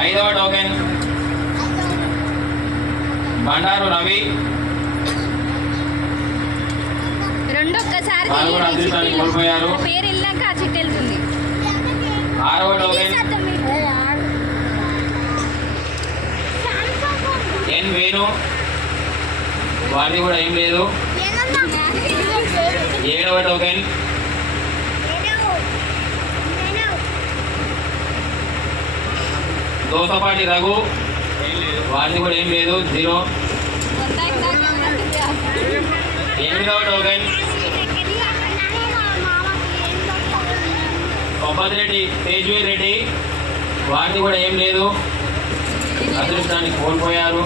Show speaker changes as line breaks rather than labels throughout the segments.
ఐదవ టోకెన్. బండారు రవి. కోల్పోయారు.
పేరు వెళ్ళాక ఆ చిట్టి వెళ్తుంది.
ఆరవ టోకెన్. ఎన్ వేణు. వారిది కూడా ఏం లేదు. ఏడవ టోకెన్. దోసపాటి రఘు. వారిది కూడా ఏం లేదు జీరో. ఎనిమిదవ టోకెన్ కొబ్బరి రెడ్డి తేజ్వీర్ రెడ్డి. వారిది కూడా ఏం లేదు. అదృష్టాన్ని కోల్పోయారు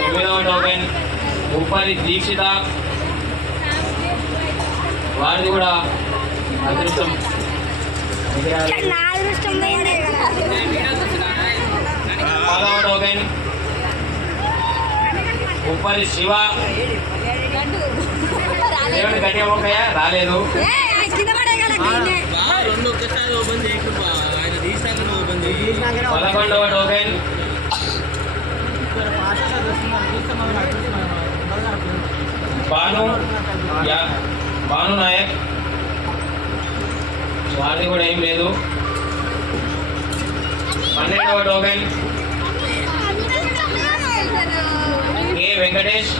తొమ్మిదవ టోకెన్ ఉప్పరి దీక్షిత. వారిది కూడా అదృష్టం. పదవ టోకెన్ ఉప్పరి శివ దేవుడి గట్టిగా మొక్కయ్య రాలేదు
బా రెండు ఒక్కసారి ఓపెన్ చేయకు బా ఆయన తీసాక నువ్వు ఓపెన్ చేయి
పదకొండవ టోకెన్ భాను యా- భాను నాయక్ వారిది కూడా ఏం లేదు. పన్నెండవ టోకెన్. కె వెంకటేష్?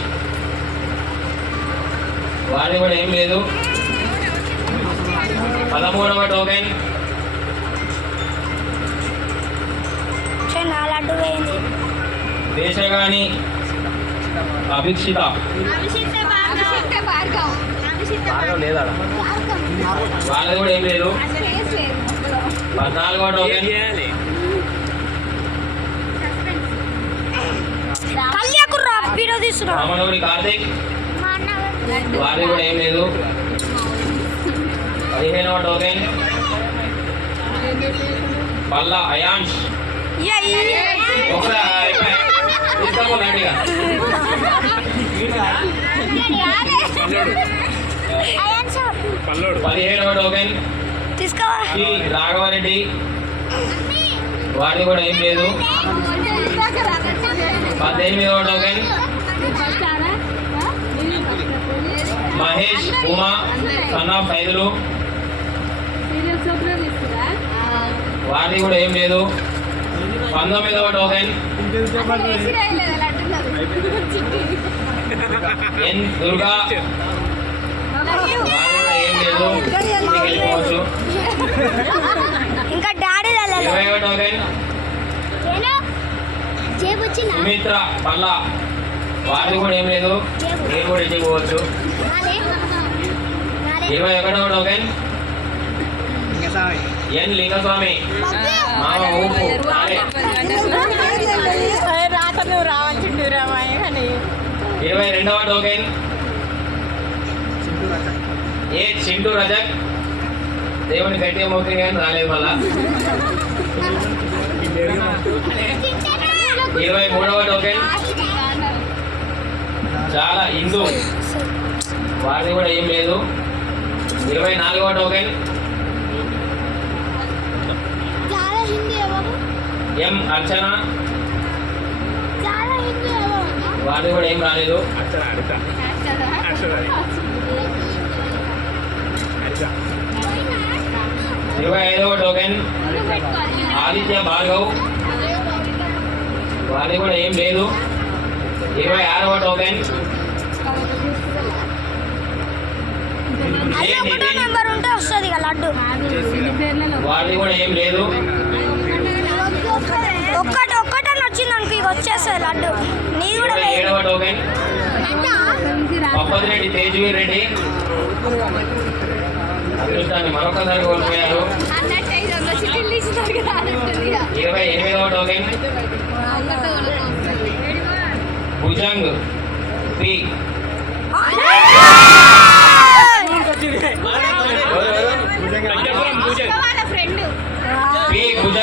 వారిది కూడా ఏం లేదు. పదమూడవ టోకెన్. దేశగాని అభిక్షిత
భార్గవ్.
వాళ్ళది కూడా ఏం లేదు.
లేదు
పద్నాలుగవ
ఏం
టోకెన్
చేయాలి
రామనగరి కార్తీక్. వారిది కూడా ఏం లేదు. పదిహేనవ టోకెన్. పల్లా అయాంష్. ఒకరా పదిహేడవ టోకెన్ రాఘవరెడ్డి. వారిది కూడా ఏం లేదు. పద్దెనిమిదవ token Mahesh Uma son of ఐదులు వారిది కూడా ఏం లేదు. పంతొమ్మిదవ టోకెన్ ఎన్ దుర్గా వారిది కూడా ఏం లేదు ఇంటికి వెళ్ళిపోవచ్చు
ఇంకా డాడీ
సుమిత్ర పల్లా వారిది కూడా ఏం లేదు. మీరు కూడా ఇంటికి పోవచ్చు. ఇరవై ఒకటవ టోకెన్ ఎన్ లింగస్వామి? మామ ఊపు.
రాత నువ్వు రావాల్సింది
ఇరవై రెండవ టోకెన్ ఏ చింటూ రజక్? దేవుని గట్టిగా మొక్కి కానీ రాలేదు మళ్ళా. ఇరవై మూడవ టోకెన్. చాలా హిందూ. వారిది కూడా ఏం లేదు. ఇరవై నాలుగవ టోకెన్.
చాలా హిందీ ఎవరు
ఎం అర్చన?
చాలా హిందీ ఎవరు?
వారిది కూడా ఏం రాలేదు.
అక్షర అడుత
ఇరవై ఐదవ టోకెన్ ఆదిత్య భార్గవ్. వారిది కూడా ఏం లేదు. ఇరవై ఆరవ టోకెన్
అది
ఏ
ఒకటో
నితిన్
నెంబర్ ఉంటే వస్తుంది ఇక లడ్డు.
వారిది కూడా ఏం లేదు.
ఒక్కటి ఒక్కటే నచ్చింది అనుకో ఇక వచ్చేస్తుంది లడ్డు. నీది కూడా
ఏడవ టోకెన్ పప్పతిరెడ్డి తేజవీర్ రెడ్డి. అదృష్టాన్ని మరొకసారి కోల్పోయారు. ఇరవై ఎనిమిదవ టోకెన్. భుజంగ్. పి.